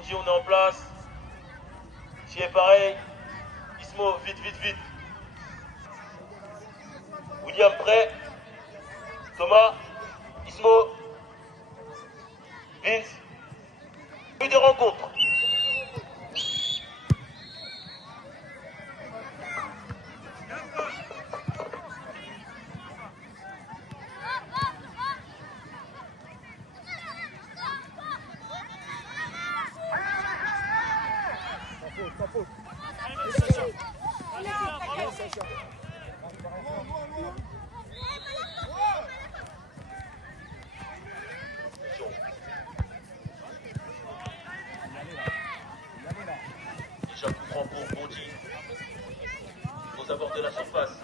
Bonji, on est en place. Qui est pareil. Ismo, vite, vite, vite. William, prêt. Thomas, Ismo, Vince. Une de rencontre. Déjà coup franc pour Bonji. Aux abords de la surface.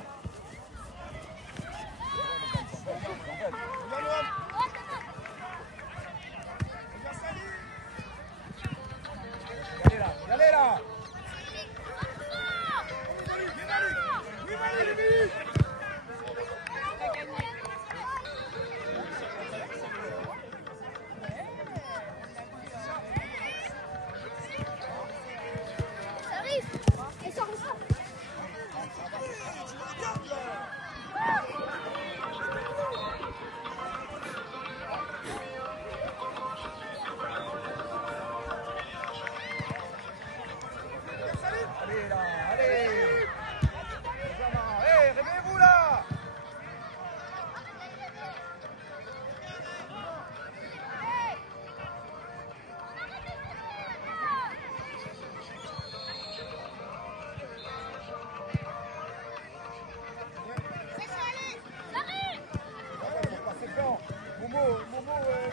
Allez là. Momo,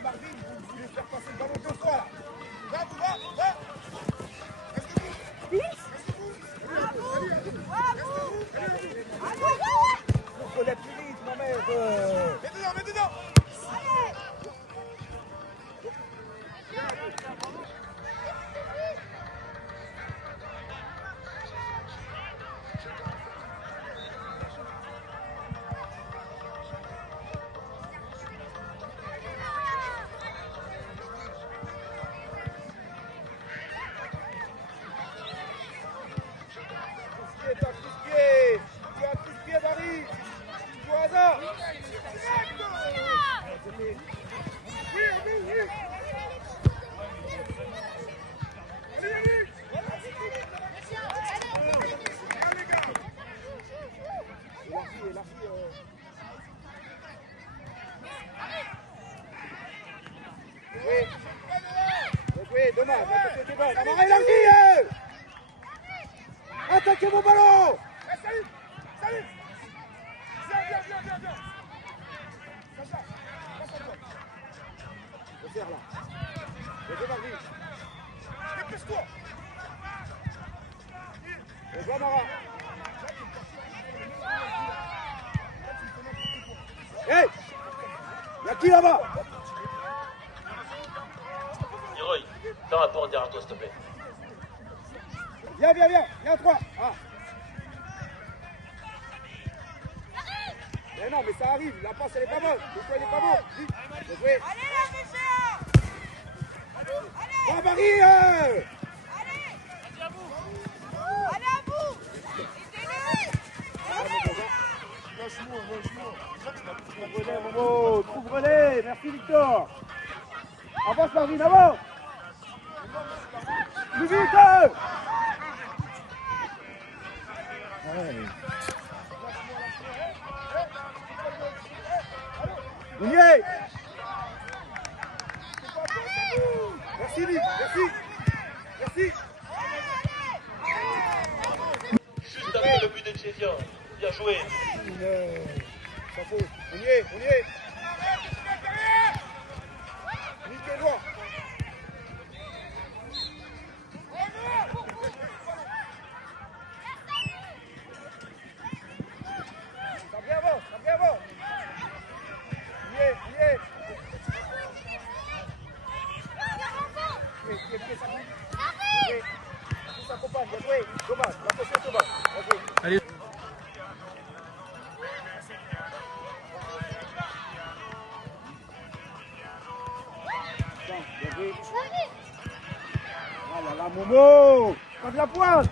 Marvin, vous voulez faire passer le ballon deux fois là. Va, va. Faut connaître plus vite, Mohamed. Mets dedans. Dommage, attaquez mon ballon. Salut. Viens. Sacha, passe à toi. Reserre là. Le Marvin. Dépêche-toi. Et va Mara. Hey, y'a qui là-bas? Leroy, fais un rapport derrière toi, s'il te plaît. Viens, 3. Ah. Mais non, mais ça arrive, la passe elle est pas bonne. Le choix il est pas bon. Vite, bien joué. Allez la méchant. Va Barry. Allez à vous. Trouve-les, Momo. Trouve-les. Merci Victor. Avance Marvin, avance. Plus vite. Mounier. Merci Vic, merci. Juste après le but de Tchédien. Bien joué. Ça faut. On y est. Nickel loin. Ça vient avant. On y est. Ça s'accompagne, bien joué. Thomas, la possession Thomas. Allez. Ah, Momo, pas de la pointe.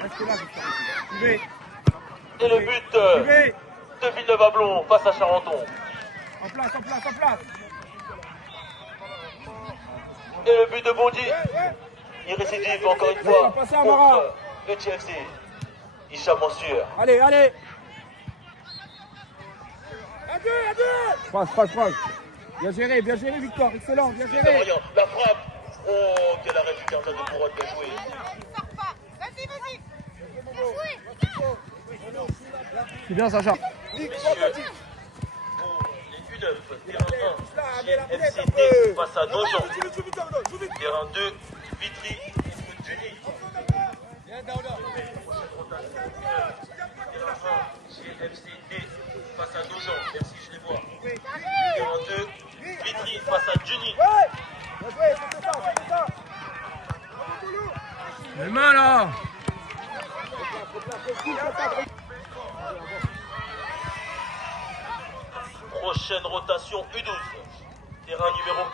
Reste là, Victor. Suivez. Et le but Suivez. de Villeneuve-Ablon face à Charenton. En place, en place, en place. Et le but de Bondy. Ouais. Il récidive encore une Laisse-la fois passer, Amara. contre le TFC. Hicham Mansur. Allez, allez. À deux. Passe. Bien géré, Victor. Excellent, bien géré. La frappe. Oh, quel arrêt du gardien de Couronne de jouer. Il sort pas. Vas-y. Bien joué. C'est bien, Sacha. Messieurs, pour les U9, terrain 1, FCT face à Nogent. Terrain 2, Vitry contre Duny. FCT face à Nogent, merci, je les vois. Terrain 2, Vitry face à Duny. Les mains là. Prochaine rotation U12. Terrain numéro 1,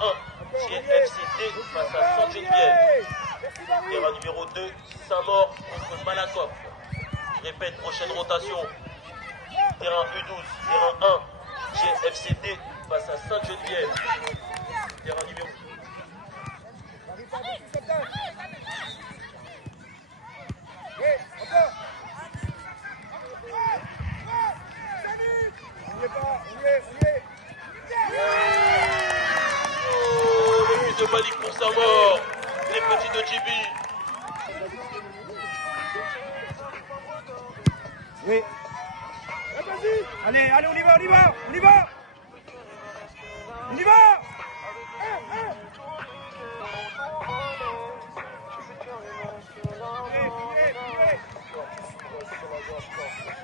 FCT face à Sainte-Geneviève. Terrain numéro 2, Saint-Maur contre Malakoff. Je répète, prochaine rotation. Terrain U12, terrain 1, FCT face à Sainte-Geneviève. Terrain numéro 2. Oh, le but de Malik pour Saint-Maur. Les petits de Djibi. Oui. Allez, on y va.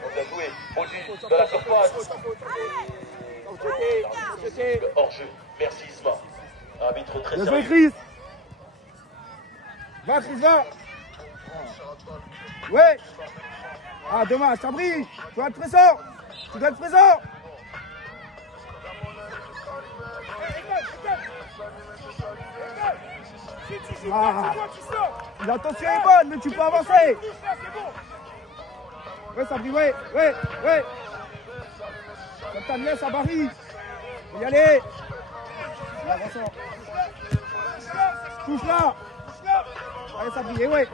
On a joué au de la surface. Le hors-jeu. Merci Isma. Arbitre très Bien joué, sérieux. Chris. Va, Chris, va. Ouais. Ah, dommage, Sabri. Tu dois être présent. Ah. L'intention est bonne, mais tu peux avancer. Ouais, Sabri, ouais. T'as bien, Sabari. Faut y aller. Avançons. Touche là. Allez, Sabri, ouais.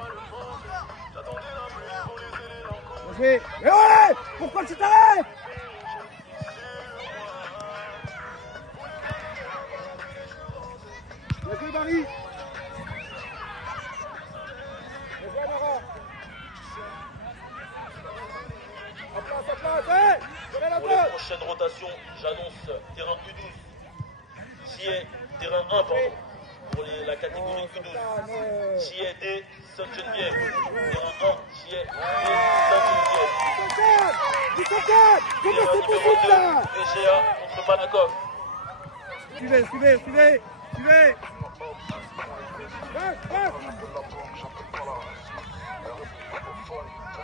Et ouais. Pourquoi tu t'arrêtes? Vas-y, Barry. Pour les prochaines rotations, j'annonce terrain U12. Qui est terrain 1, pardon. Pour la catégorie U12. Qui est D, Sainte-Geneviève. Terrain 1, qui est D, Sainte-Geneviève. Comment c'est possible là? VGA contre Malakoff. Suivez.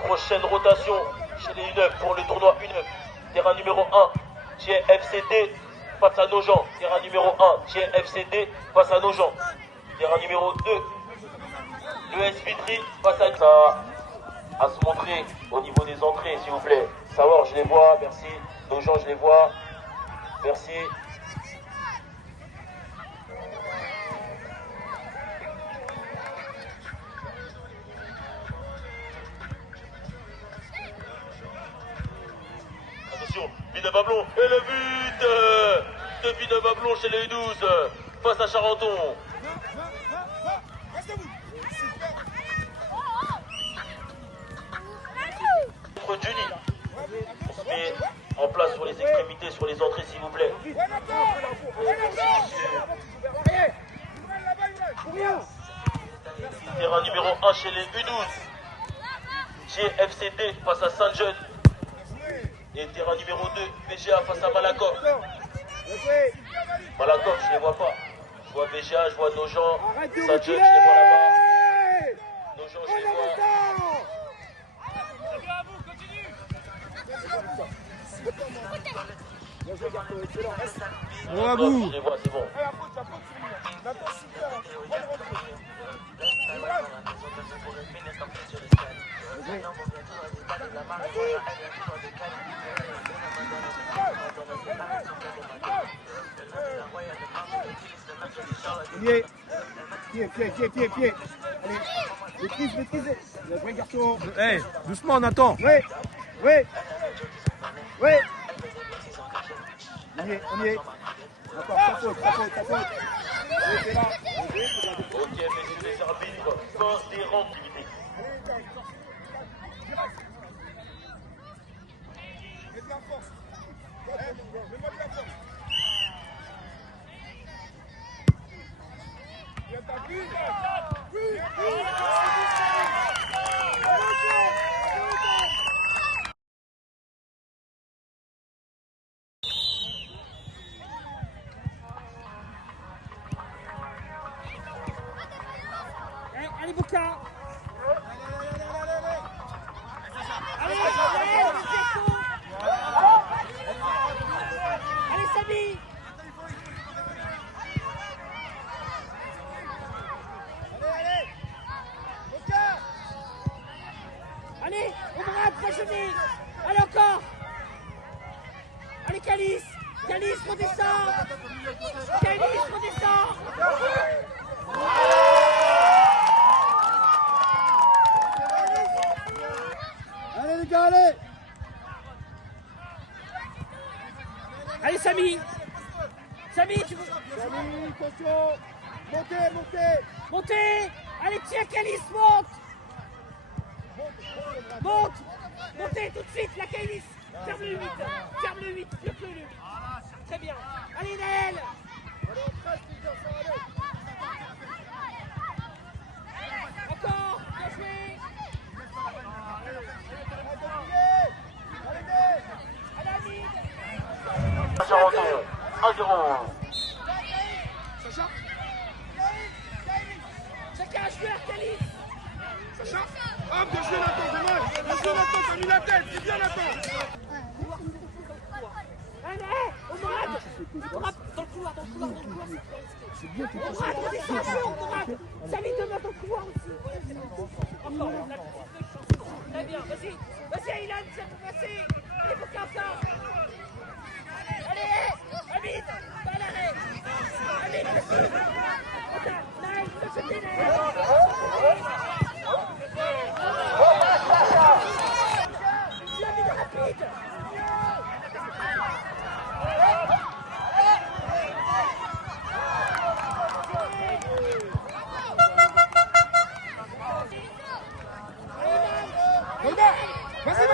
Prochaine rotation chez les U9 pour le tournoi U9. Terrain numéro 1, qui est FCT face à Nogent. Terrain numéro 1, qui est FCT face à Nogent. Terrain numéro 2, l'ES Vitry face à ça à se montrer au niveau des entrées, s'il vous plaît. Savoir, je les vois, merci. Nogent, je les vois. Merci. Attention, Villeneuve-Ablon et le but de Villeneuve-Ablon chez les U12 face à Charenton. Contre Duny. On se met en place sur les extrémités, sur les entrées, s'il vous plaît. Terrain numéro 1 chez les U12. GFCT face à Saint-Jean. Et terrain numéro 2, VGA face à Malakoff. Malakoff, je ne les vois pas. Je vois VGA, je vois Nogent. Saint-Jean, je les vois là-bas. Nogent, je les vois. Bien joué, Garto, excellent. Bon, à vous. C'est bon. Pied. Allez, maîtrisez. Bien joué, Garto. Hey, doucement, on attend. Oui. On y est. Encore, ta faute. Oui, c'est là. Ok, messieurs les arbitres, fin des rendus. Allez, Boca. Allez, Samy. Allez, Omrad, vachonné. Allez, encore. Allez, Calice, redescend. Calice, redescend. Allez, les gars, allez. Allez, Samy, tu veux... Samy, attention. Montez. Allez, tiens, Calice, montez tout de suite, la Calice. Ferme le 8, bloque le 8. Très bien. Allez, Naël. Encore, bien joué. Allez, Amine. 1-0. Chacun un joueur, Calice. Hop, bien joué, Nathan, dommage. Bien joué, Nathan, t'as mis la tête, c'est bien, Nathan. Allez, Omrad, dans le couloir. C'est bien, tu Omrad, redescends un peu, Omrad. Samy, donne dans le couloir aussi. Encore, on a plus de chance. Très bien, vas-y, Aylan, vas-y. Allez, Boca, encore. Allez, Amine, pas à l'arrêt. Amine, vas-y. Naël, fais sauter Naël. Amine, rapide. Vas-y.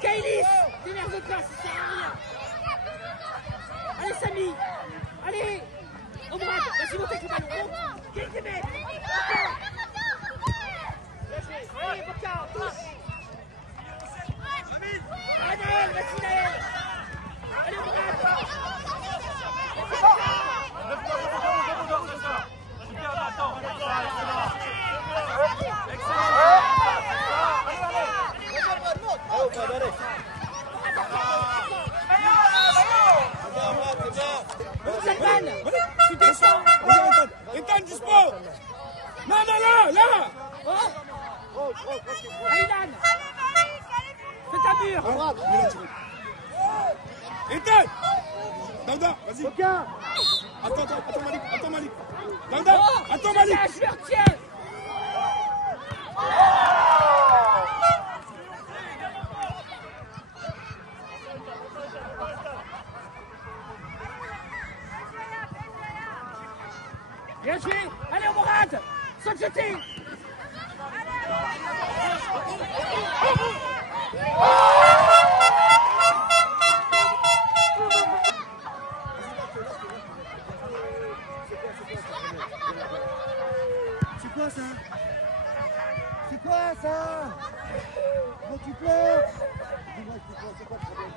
Kailis, t'énerve pas, ça sert à rien. Allez, Samy. Allez. Omrad, vas-y, monte avec le ballon. Monte. Quel des mecs. Allez, Boca, touche. Allez, Naël, vas-y, Naël. Allez, Omrad. Salman, tu descends. Ethan, du sport. Non, là. Oh. Aylan, fais ta mur. Ethan. Dauda, vas-y. Attends Malik. Dauda, attends Malik. Je le retiens. Bien joué. Allez, Omrad. Saute jeté. C'est quoi ça? C'est quoi ça? Comment tu pleures? Dis-moi, c'est quoi le problème?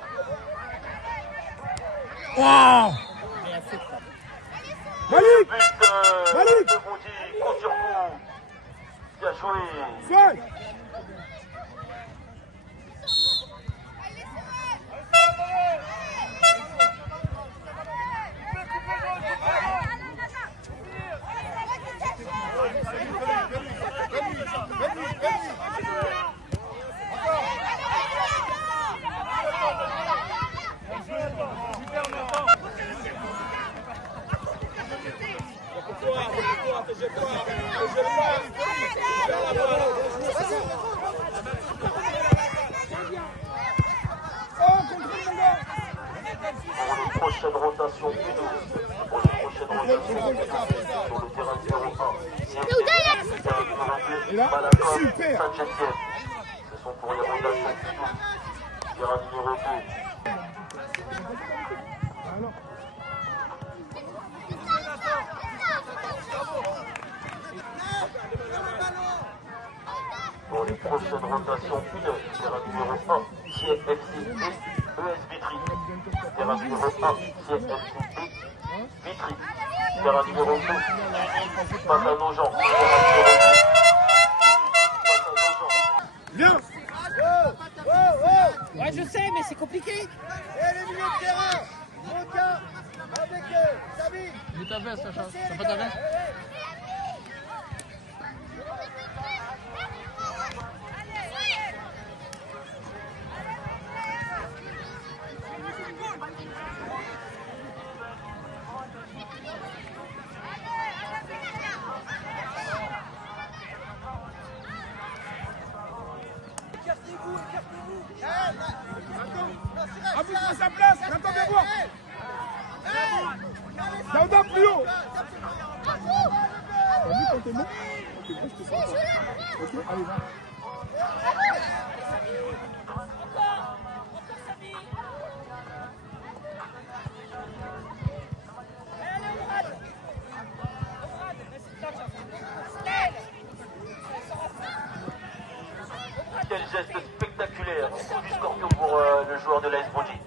Wow! Malik! Malik! Compte sur vous. Bien joué. Seul! Prochaine rotation, pour les prochaines rotations, sur le terrain numéro 1, Malakoff, Saint-Etienne. Ce sont pour les rotations terrain numéro 2. Pour les prochaines rotations, terrain numéro 1, CFCD, ES Vitry. Terrain numéro 1, CFCD, Vitry. Terrain numéro 2, face à nos gens. Terrain numéro 2, face à nos gens. Viens! Ouais, je sais, mais c'est compliqué. Et les milieux de terrain! Moka avec Samy! Mets ta veste, Sacha. T'as pas ta veste? Abou, prends sa place! Nathan, viens voir! Daouda, plus haut! T'as vu quand t'es bon? Ok, moi je te sens pas. Ok, allez, va. Quel geste spectaculaire du Scorpio pour le joueur de l'AS Bondy.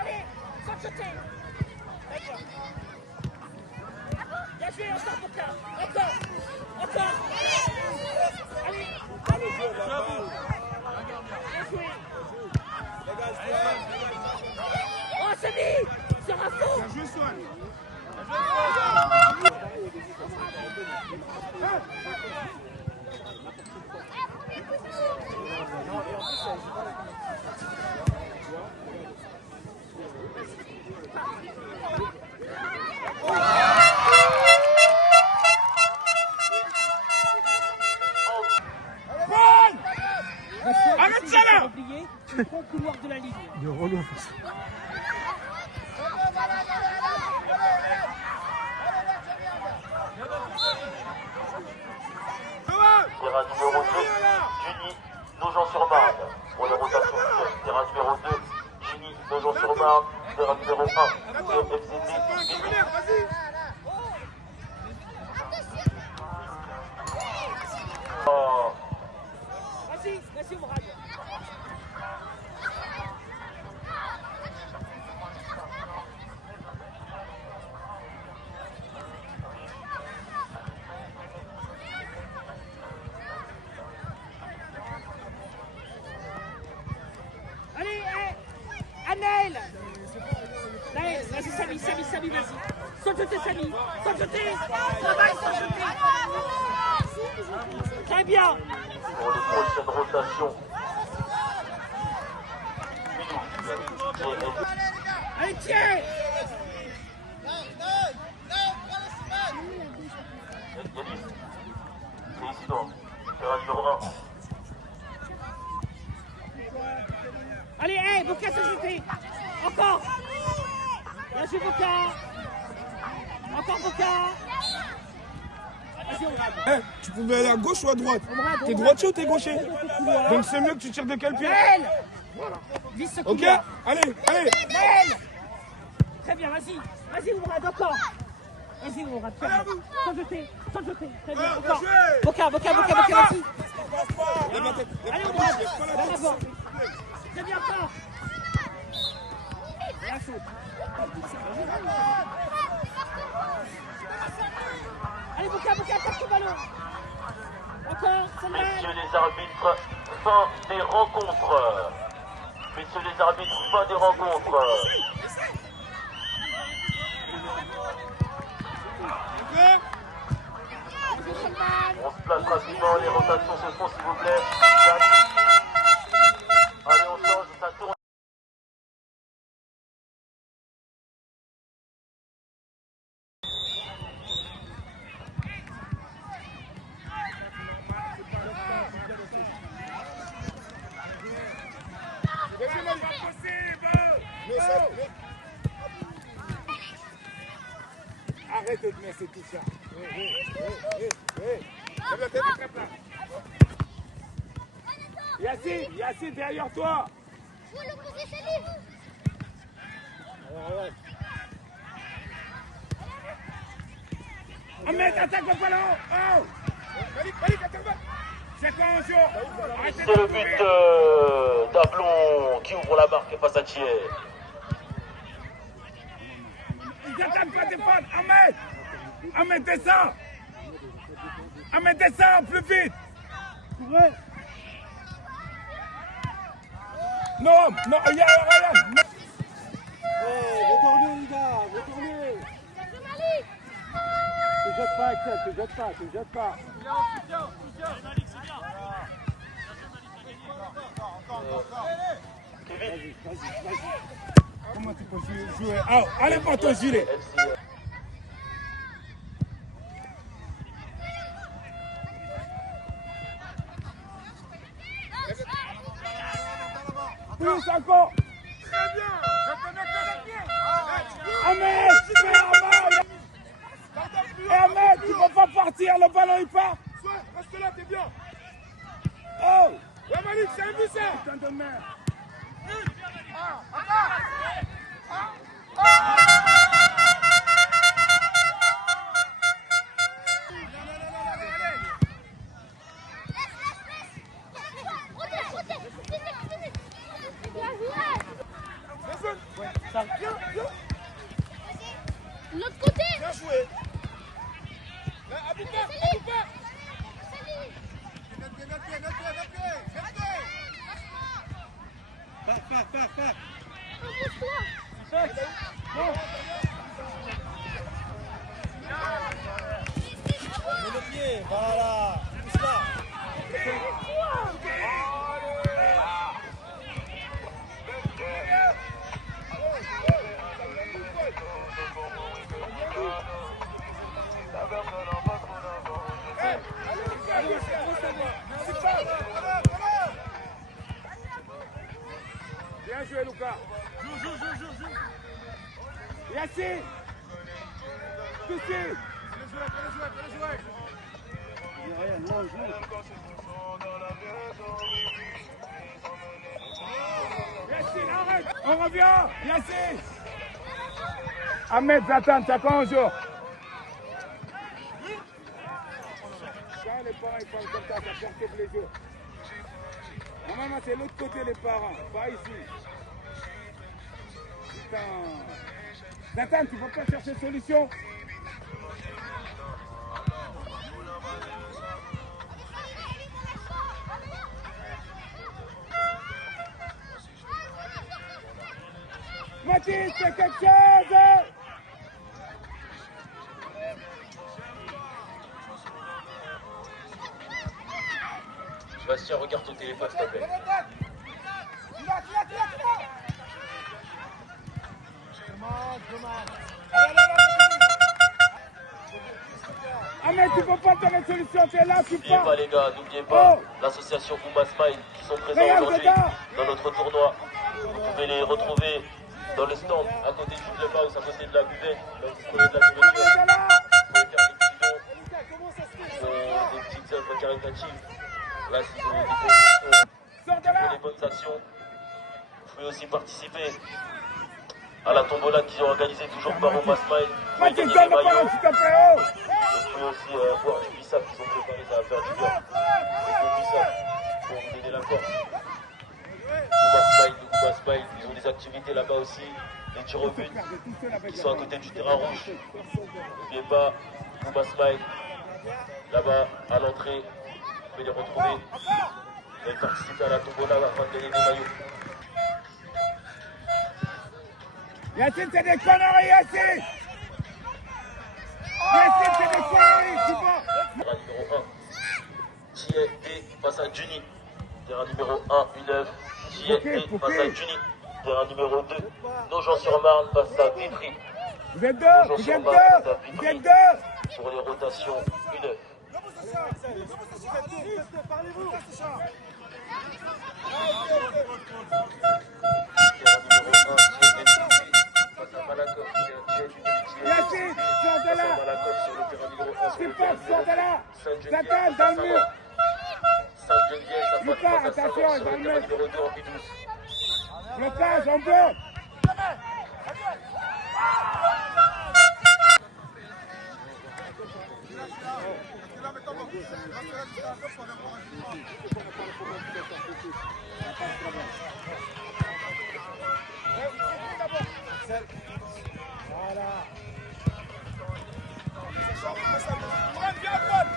Allez, sans sauter. Bien joué, encore pour ça. Encore. Allez, allez. Bien joué. Oh, Samy, sur un fond. Bien joué, Swan! Arrête ça là! Oublié, le bon couloir de la ligne. De relou. Terrain numéro 2, Juny, Nogent-sur-Marne. Pour les rotations, terrain numéro 2, Juny, Nogent-sur-Marne. Terrain numéro 1, CFCD, Vitry. Oh. Vas-y, Mourad. Allez, Anaël. Allez, vas-y, Samy, vas-y. Sans jeter, Samy. Sans jeter. Travaille sans jeter. Très bien. Pour les prochaines rotations, Allez, tiens. Yanis, c'est ici toi. Terrain numéro 1. Allez, Boka s'est jeté. Encore. Bien joué, Boka. Encore Boka. Vas-y, on va. Tu peux veux aller à gauche ou à droite? T'es droitier ou t'es gaucher? Donc c'est mieux que tu tires de quel pied? Ok? Allez, allez. Très bien, vas-y. Vas-y, Mourad, encore. Vas-y, Mourad, sans jeter. Très bien, encore. Boka, vas-y. Allez, Mourad, vers l'avant. Très bien, encore. La saute. Allez, Boka, porte le ballon. Encore, Samuel. Messieurs les arbitres, fin des rencontres. Messieurs les arbitres, fin des rencontres. On se place rapidement, les rotations se font s'il vous plaît. Allez, on change, ça tourne. Arrête de te mettre tout ça. Lève la tête, attrape là. Yacine, derrière toi. Ahmed, attaque le ballon. Oh. Malik, attaque le ballon. C'est quoi un jour? C'est le but d'Ablon qui ouvre la marque face à Thiers. Ils n'attaquent pas tes potes. Ahmed, descends plus vite. Non, il y a rien. Retournez les gars, retournez. Te jette pas Axel, te jette pas. Kevin. Comment tu peux jouer? Oh, allez pour ton gilet. Plus encore. Très bien. Ahmed, Ahmed, tu ne peux pas partir, le ballon il part. Reste là, t'es bien. Oh. Ouais Malik, c'est un but ça. Putain de merde. L'autre côté. Bien joué. Là, à bout de Voilà, pousse là. Bien joué, Lucas. Joue. Yacine. Touché. Yacine, arrête. On revient. Yacine. Ahmed, Zatan, t'as quoi un jour? Quand les parents ils parlent comme ça fait plaisir. Normalement, c'est l'autre côté les parents, pas ici. Putain. Zatan, tu ne peux pas chercher solution? Mathis, c'est quelque chose! Bastien, regarde ton téléphone, s'il te plaît. Ahmed, tu peux pas faire une solution, tu es là, tu N'oubliez pars. pas les gars, n'oubliez pas Oh. l'association Oumba Smile qui sont présents Regarde, aujourd'hui regarde. dans notre tournoi. Vous pouvez les retrouver dans le stand à côté du clubhouse, à côté de la buvette. Donc vous prenez de la nourriture, vous pouvez faire des petits dons, des petites œuvres caritatives. Là, c'est des conditions, des bonnes actions. Vous pouvez aussi participer à la tombola qu'ils ont organisée toujours par Oma Smile. Vous pouvez gagner des maillots. Vous pouvez aussi boire du bissap qu'ils ont préparé, ça va faire du bien. Du bissap pour vous donner la force. Oma Smile, ils ont des activités là-bas aussi. Les tirs au but qui sont à côté du terrain rouge. N'oubliez pas, Oma Smile, là-bas à l'entrée, vous pouvez les retrouver. Vous pouvez participer à la tombola afin de gagner des maillots. Yacine, c'est des conneries, Yacine! Yacine, c'est des conneries, tu vois! Terrain numéro 1, JFD face à Juni. Terrain numéro 1, U9, JFD face à Juni. Terrain numéro 2, Nogent-sur-Marne face à Vitry. Vous êtes deux! Vous êtes deux! Vous êtes deux! Pour les rotations, U9. Parlez-vous! Yacine, sors de là! Super, sors de là! Satan, dans le mur! Lucas, attention, dans le mur! Blocage, on bloque! Voilà. Viens à droite.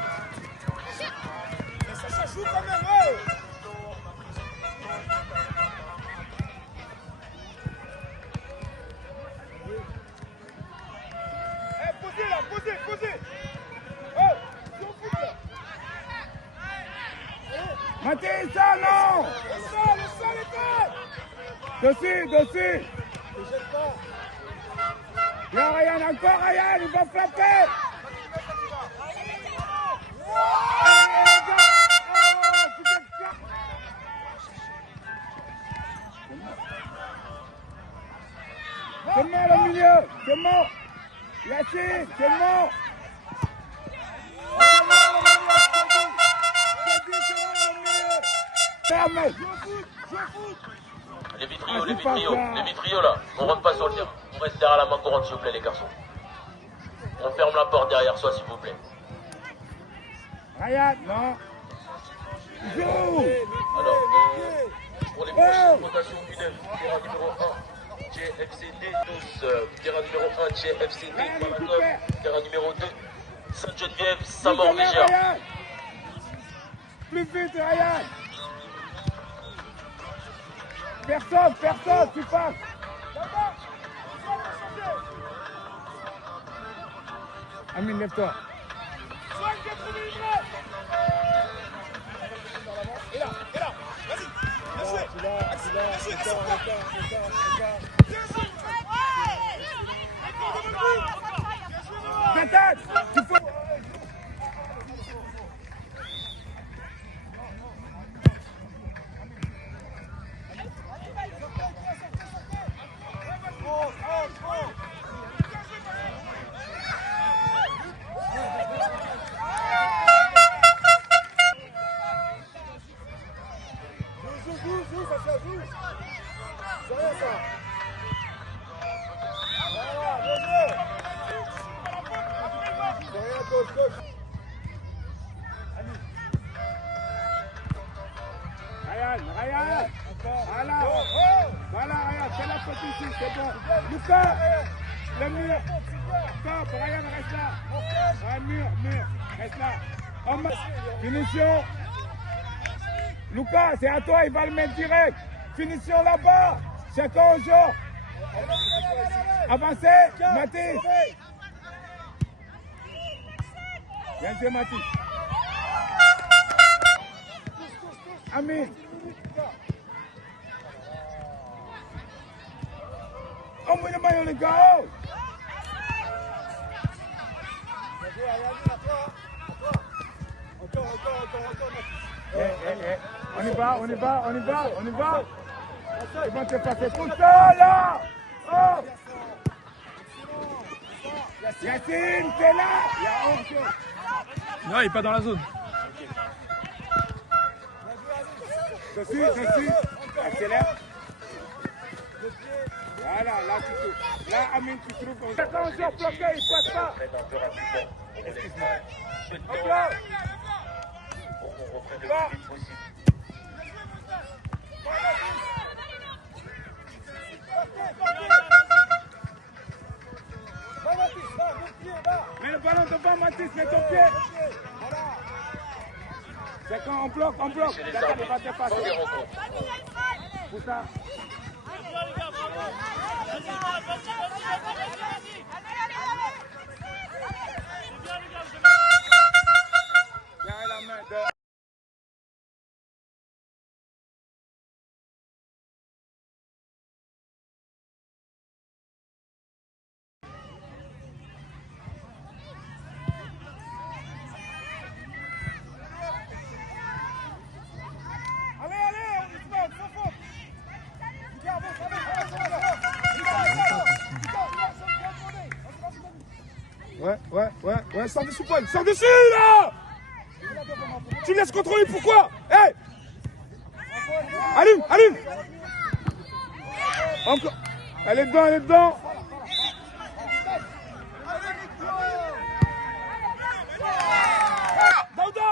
Mais Sacha joue quand même, oh. Posez là, posez. Oh, ils sont fous là. Mathis, ça non. Le sol est dessus. Ne jette pas. Viens Ryan, encore Ryan, il va frapper. C'est mort le milieu, c'est mort. Yacine, c'est mort. Ferme. Les vitriaux là, on rentre pas sur le terrain. On reste derrière la main courante s'il vous plaît les garçons. On ferme la porte derrière soi s'il vous plaît. Ryan, non. Joue. Alors, pour les prochaines rotations U9, terrain numéro 1, JFCD 12, terrain numéro 1, JFCD Malakoff, terrain numéro 2, Sainte-Geneviève, Saint-Maur-Léger. Plus vite Ryan. Personne, tu passes. Amine, lève-toi. Et là, vas-y, vas-y, tu peux... Ryan, voilà, Ryan, c'est la position, c'est bon. Lucas, le mur, stop, Ryan, reste là. Ouais, mur, reste là. Finition. Lucas, c'est à toi, il va le mettre direct. Finition là-bas, chacun au jour. Avancez, Mathis. Bien joué, Mathis. Amine. Envoie le maillot, les gars. On y va. Ils vont te passer tout ça, là. Oh. Yacine, t'es là. Il y a autre chose. Non, il est pas dans la zone. Dessus. Accélère. Voilà, là tu trouves. Là, Amine, tu trouves. Quand on sort bloqué, il passe pas. Un peu rapidement. Excuse-moi. Peu de temps pour qu'on reprenne le plus vite possible. Mets le ballon devant Mathis, mets ton pied. C'est quand on bloque. Chez les D'accord, il va arbitres, dépasser. dans les rencontres. Pour ça. Serrez la main de... Ouais, sors dessus, Paul, sors dessus, là. Tu laisses contrôler, pourquoi? Hey, allume. Encore. Elle est dedans. Daouda,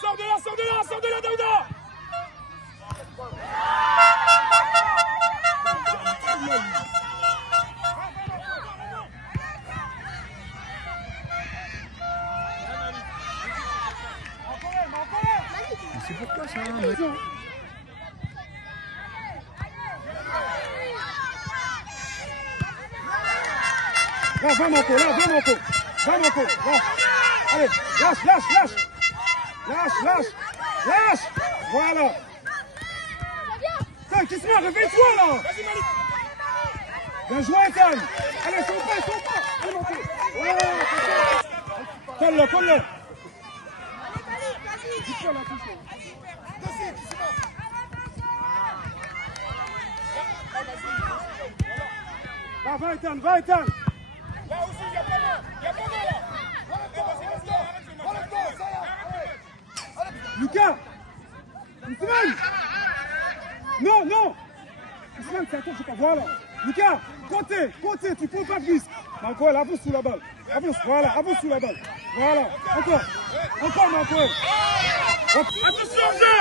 sors de là, Daouda. C'est pourquoi ça Là, va Marco. Là. Allez, lâche. Voilà. Putain, Kisma, réveille-toi là. Bien joué, Ethan. Allez, son pas. Allez, Marco. Voilà, colle-le. Dis-toi là, touche. Va, Ethan. Là aussi, il y a pas mal là. Lucas, Ousmane. Non. Ousmane, c'est à toi, je sais pas. Voilà. Lucas, côté, tu prends pas de risque. Marco, elle avance sous la balle. Avance sous la balle. Voilà. Encore, Marco. Attention, jeu.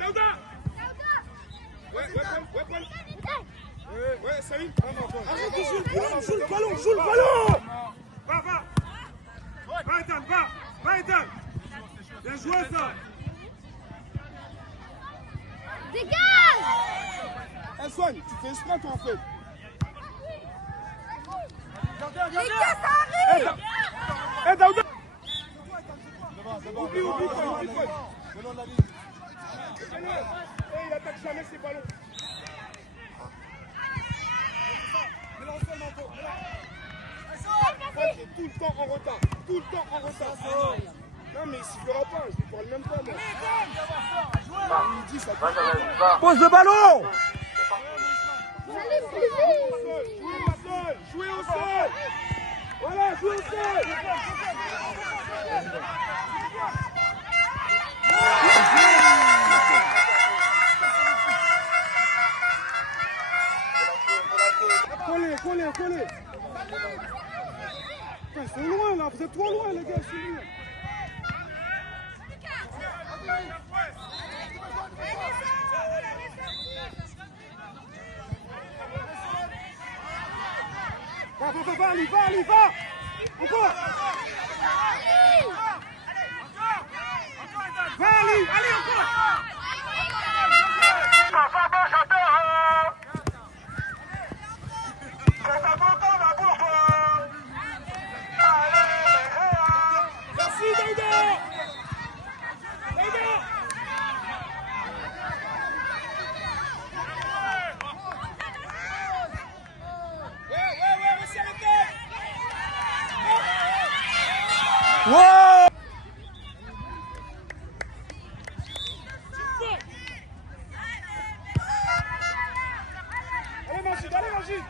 Daouda. Ouais, Salim. Joue le ballon. Va, Ethan. Bien joué, ça. Dégage! Elle soigne, tu fais exprès, toi, en fait. Les gars, ça arrive! Eh, Daouda. Oublie. Venons de la ligne. Il attaque jamais ses ballons. Il est tout le temps en retard. Non, mais il sifflera pas, je lui parle même pas. Il dit ça. Pose le ballon. Jouez au sol. Voilà, jouez au sol. Collez. Ils sont loin là, vous êtes trop loin les gars, c'est lui. Va, Ali, va. Encore. Va, Ali, allez, encore. Merci, Daouda. Wow. Allez, Magid.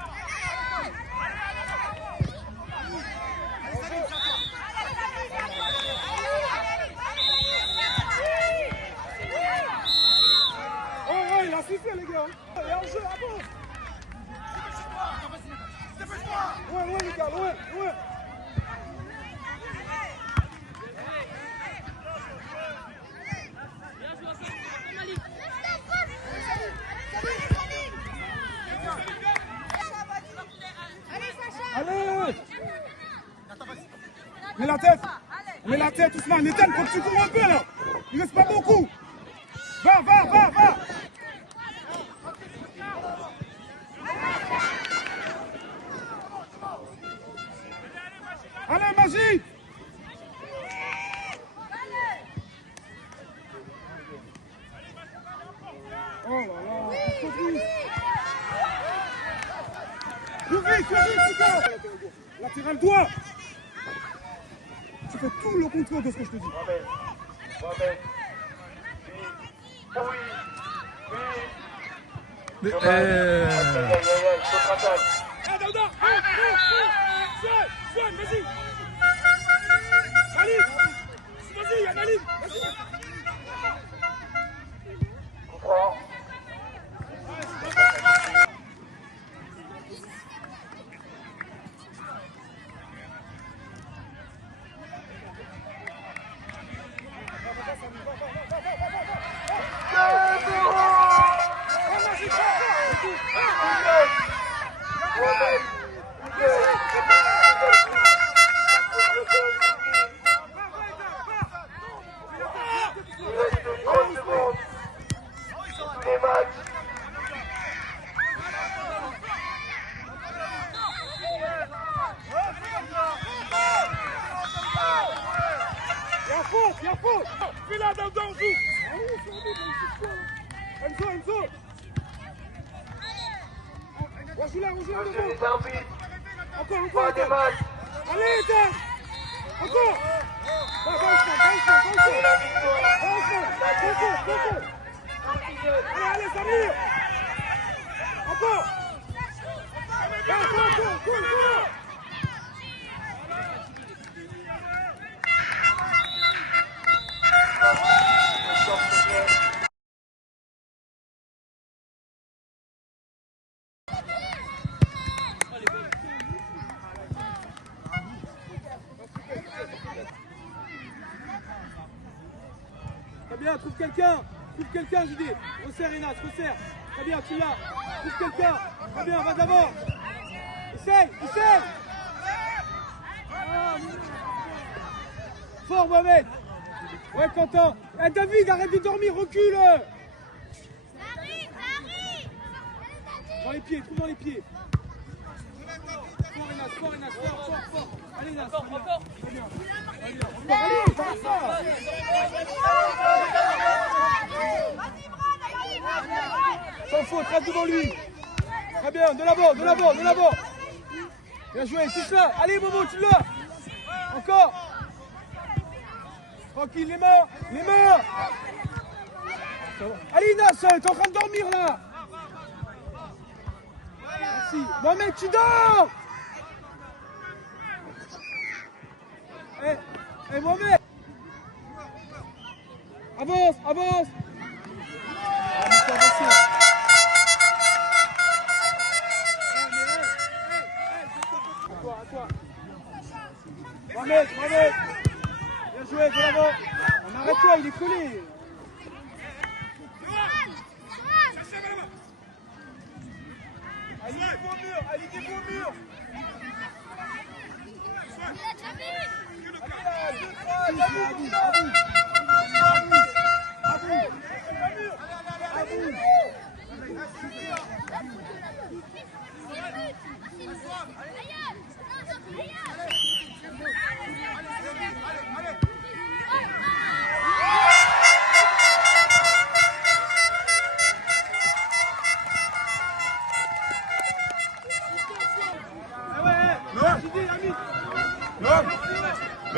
attention. Il y a un jeu, avance. Loin, loin, les gars, loin, loin. Allez! Mets la tête, Ousmane. Ethan, faut que tu cours un peu là. Il reste pas beaucoup. Va, va, va, va. Allez, Magie! Oh là là, trop vite. Plus vite, putain. Latéral droit. Tu fais tout le contraire de ce que je te dis. Mohamed. Oui. Mais contre-attaque. Ah, Daouda. Soigne, vas-y. Malik. Vas-y, il y a Malik. Vas-y. Comprends. Il y a faute. Fais là, Daouda, on joue. Enzo. On joue là, Monsieur devant. les arbitres, Encore. pas des matchs. Allez, Ethan. Encore. Va, C'est la victoire. Allez, Samir. Encore. Cours. Très bien, trouve quelqu'un, j'ai dit. Resserre, Enas, resserre. Très bien, tu l'as. Trouve quelqu'un. Très bien, va d'abord. Essaye. Fort, Mohamed. Ouais, Quentin. Eh, David, arrête de dormir, recule. Dans les pieds, trouve dans les pieds. Fort, Enas, fort. Allez, Enas, fort. Allez, sans faute, reste devant lui. Très bien, de l'avant. Bien joué, touche là. Allez, Momo, tu l'as. Encore. Tranquille, les mains. Allez, Inas, t'es en train de dormir là. Merci. Mohamed, tu dors. Eh, Mohamed. Avance. Ah, mais c'est avancé. À toi. Mohamed. Bien joué, de l'avant. Arrête-toi, il est collé. Allez, des beaux murs.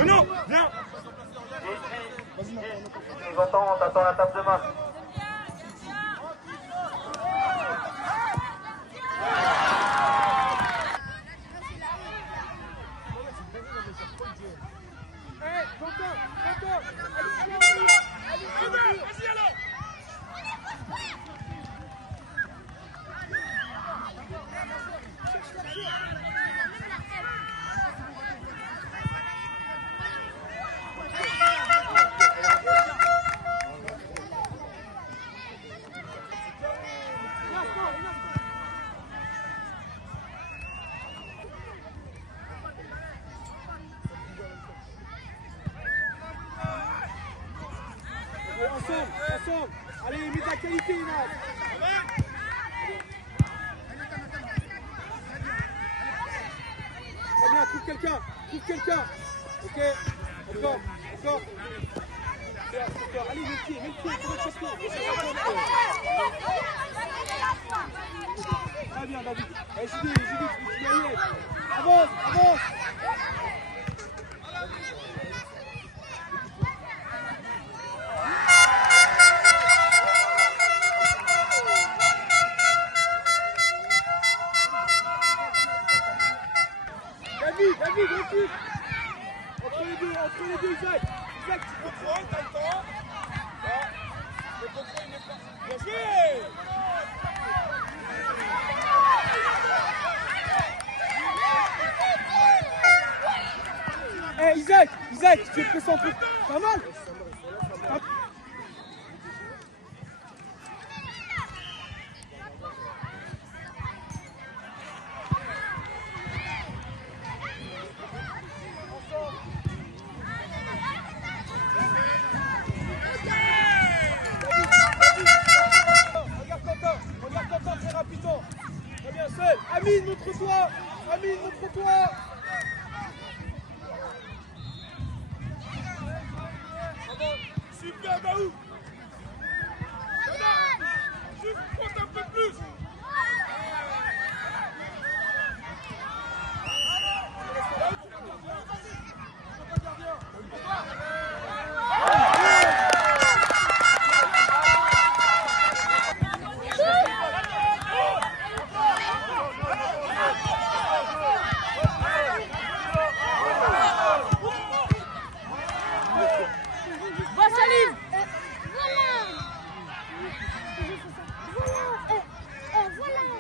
Non, viens. T'attends la table de main. Quentin. ensemble. Allez, mets ta qualité, Inaz. Très bien, trouve quelqu'un. Trouve quelqu'un. Ok, encore. Allez, mets le pied, pour le côté. Très bien, David. Allez, Judith, tu y aller. Avance. David, recule. Entre les deux, Isaac. Isaac, tu contrôles, t'as le temps. Le contrôle n'est pas... Bien joué. Hey, Isaac, tu es pressé un peu. Pas mal. Regarde Quentin très rapidement. Très bien, seul. Amine, montre-toi. Super, Baou. Juste compte un peu plus.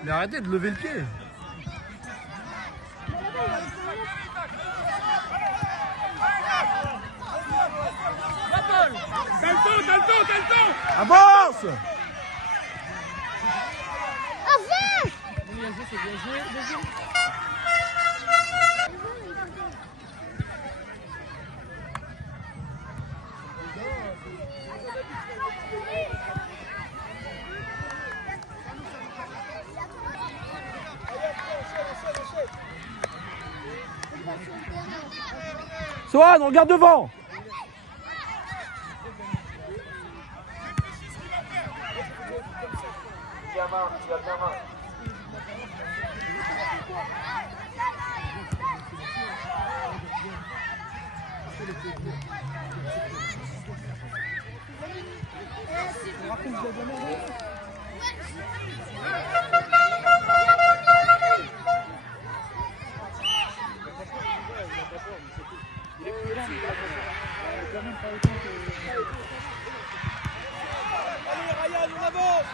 Mais arrêtez de lever le pied. T'as le temps. Avance. Bien joué, c'est bien joué. Sohan, regarde devant. Il y a main. Allez, Ryan, on avance.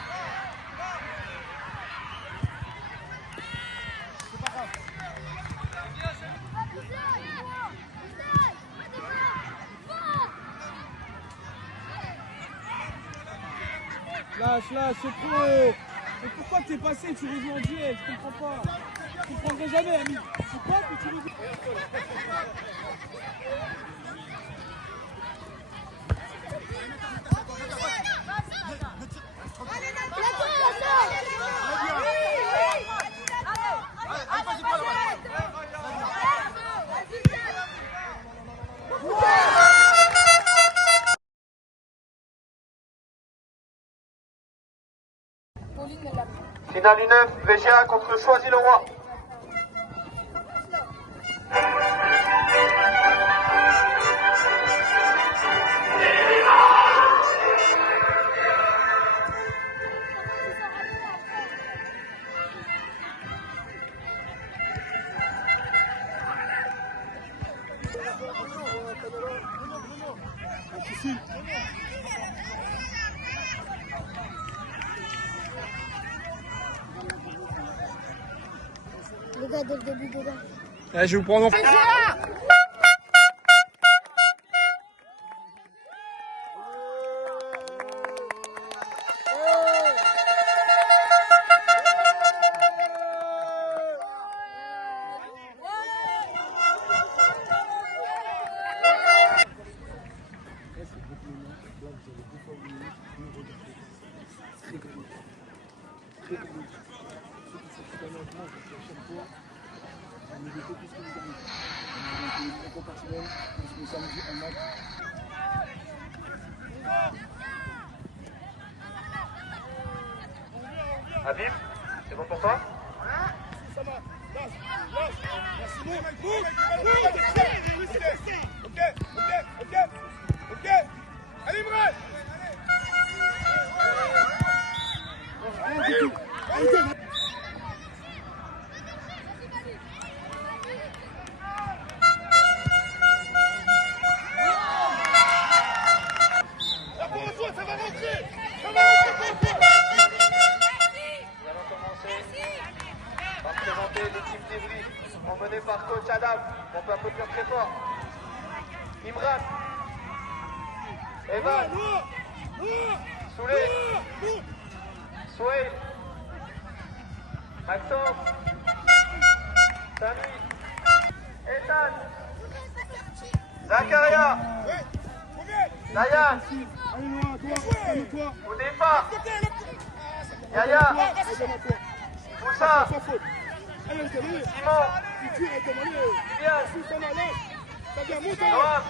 Lâche, c'est trop. Mais pourquoi t'es passé, tu reviens en duel? Je comprends pas. Je comprendrai jamais, ami. Pourquoi que tu reviens? Finale U9, VGA contre Choisy-le-Roi. Le gars dès le début dedans. Eh, je vais vous prendre en... malheureusement, parce qu'à chaque fois, on est des plus que les derniers. Donc, les compartiments, parce que samedi, un match. Habib, c'est bon pour toi? Ça va, lâche, merci, ok, allez, Imran. L'équipe d'Ivry, emmenée par coach Adam, on peut applaudir très fort. Imran, Evan, Souley, Souhail, Maxence, Samy, Ethan, Zakaria, Nayan, Oudefa, Yaya, Moussa, Simon, Kylian, Noam,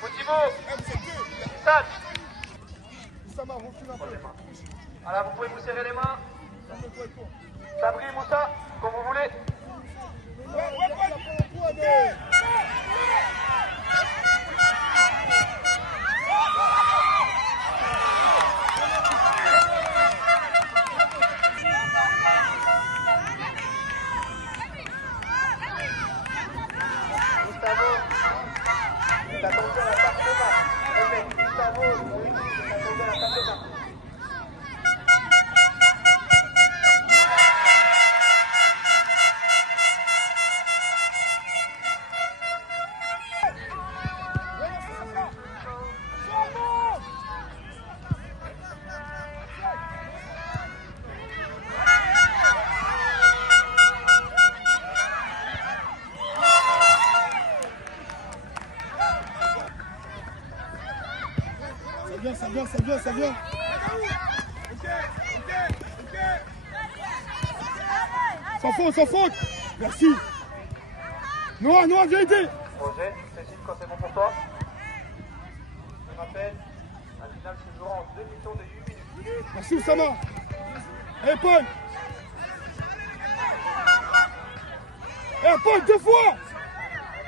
Moutivo, Issad. Alors vous pouvez vous serrer les mains. Sabri, Moussa, comme vous voulez. Attention à la tarte de main. Gustavo, on utilise attention à la tarte de main. Ça vient. Sans faute. Merci. Noah, viens aider. Roger, Cécile, quand c'est bon pour toi. Je rappelle, la finale se jouera en 2 mi-temps de 8 minutes. Merci Oussama. Allez Paul. Paul, 2 fois.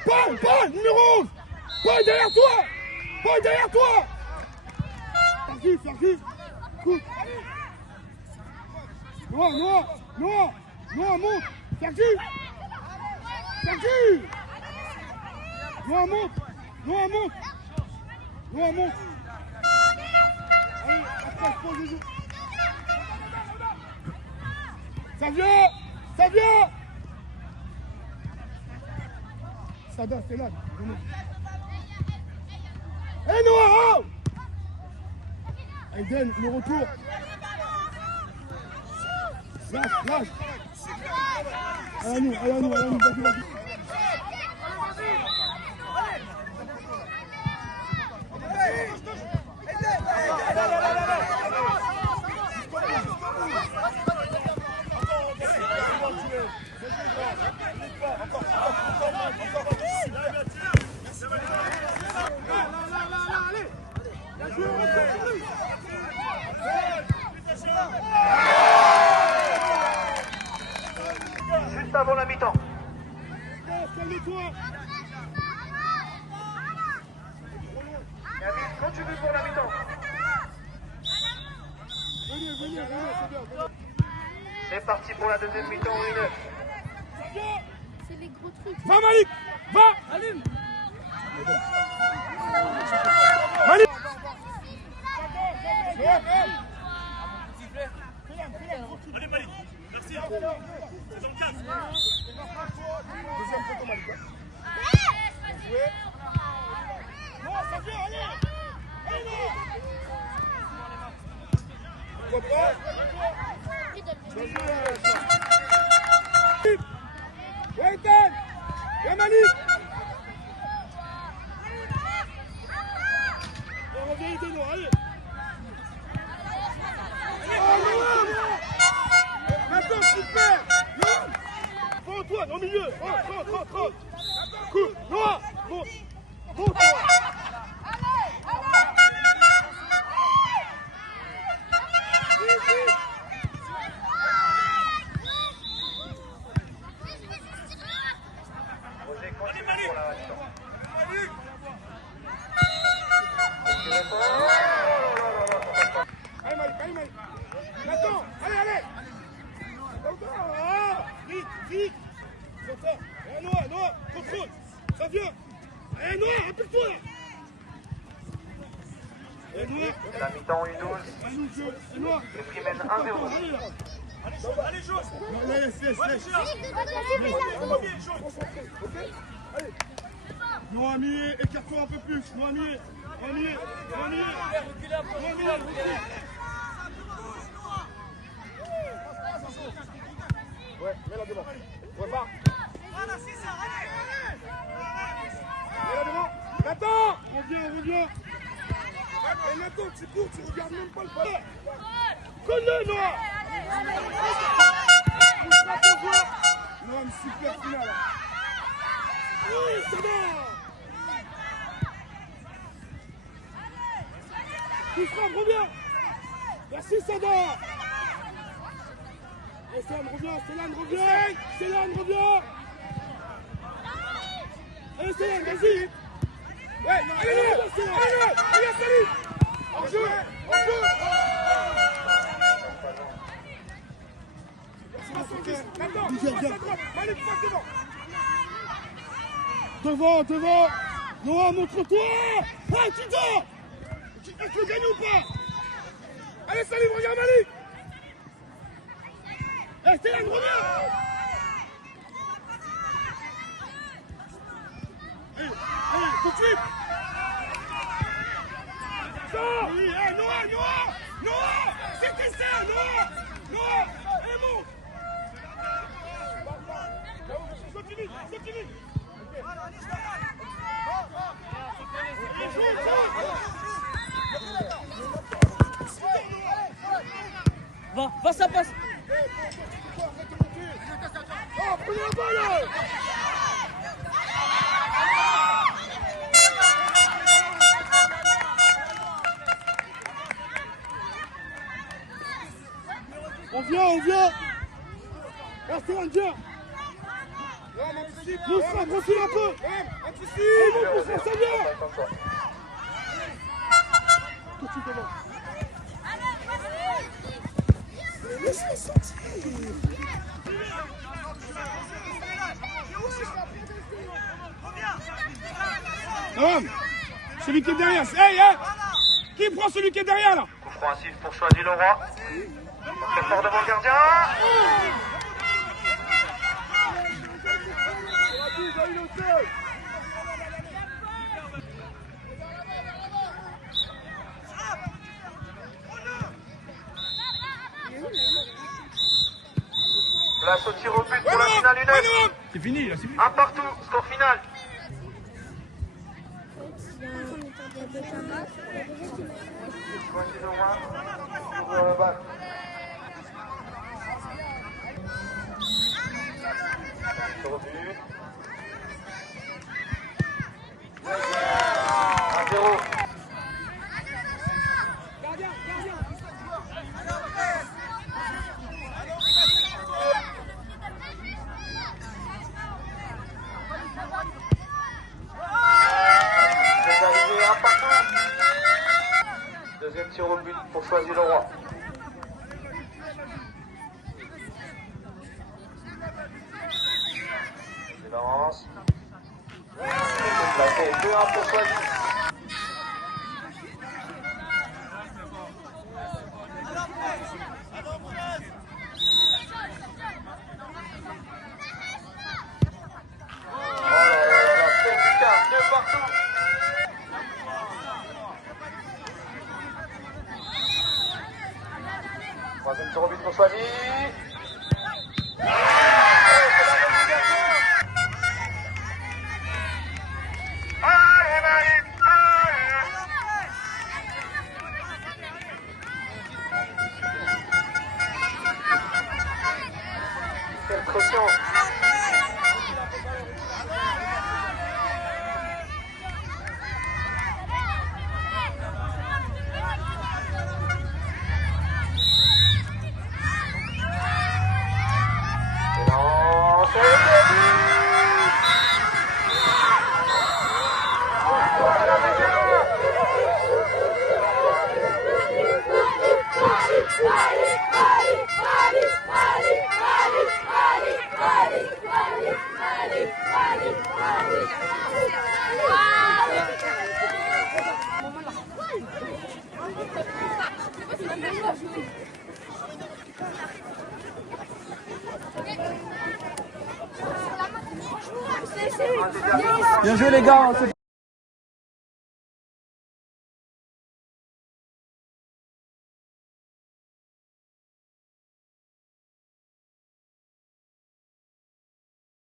Paul, numéro 11. Paul, derrière toi. Sergi. Cool. Noah, monte. Sergi. Noah, monte. Allez, après, je pose les yeux. Ça vient. Sada, c'est là. Hé Noah, Aiden, le retour. Lâche. Allez à nous, vas-y. Juste avant la mi-temps. Calme-toi. David, continue pour la mi-temps. Venez, c'est bien. C'est parti pour la deuxième mi-temps en 1 heure. C'est les gros trucs. Va Malik, va. Allume. Malik. Allez Malik, merci. C'est dans le 15. Deuxième photo Malik. Non, ça vient, allez. Pourquoi pas? Waitan, ya Malik. On revient aider nous, allez. Maintenant, Trop. Coupe, Noah. Monte. Monte, Noah. Allez, Malik. Attends, allez. Vite. Noah, contrôle. Ça vient. Allez, Noah, rappelle-toi. La mi-temps U12. Le prix mène 1-0. Allez, Joe. Laisse. Noah Millet, écarte-toi un peu plus. Noah Millet. Ouais, mets-la devant. Ouais, va. Voilà, c'est ça, allez. Mets-la devant. Nathan, reviens. Et Nathan, tu cours, tu regardes même pas le ballon. Colle-le, Noah. Noah, une super finale. Oui, c'est bon. Islam, reviens. Merci, Sada. Céline revient. Allez, Céline, vas-y. Ouais, allez, Céline. En jeu. Malik, passe devant. Noah, montre-toi. Ah, tu dors. Est-ce que tu gagnes ou pas? Allez, Salim, regarde Malik. Céline, reviens. Allez, tout de suite. Ça. Oui, Noah. C'était ça, Noah. Allez, monte. C'est fini. Va, ça passe. Oh, prenez la balle. On vient. Restez viens. Moussa, profile un peu. Allez, Moussa, ça vient. Tout de suite devant. Laisse-le sortir. Celui qui est derrière. Hey. Qui prend celui qui est derrière là? Coup franc à 6 pour choisir le roi. Très fort devant le gardien. Place au tir au but pour la finale 1. C'est fini, là, c'est fini. Un partout, score final. Ouvre le bac. Sur le but. 1-0. Deuxième tir au but pour choisir le roi. Silence. Placé 2-1 pour choisir. Oh là là, c'est du quart, 2 partout. Troisième tir au but pour choisir. Quelle pression. Bien joué les gars.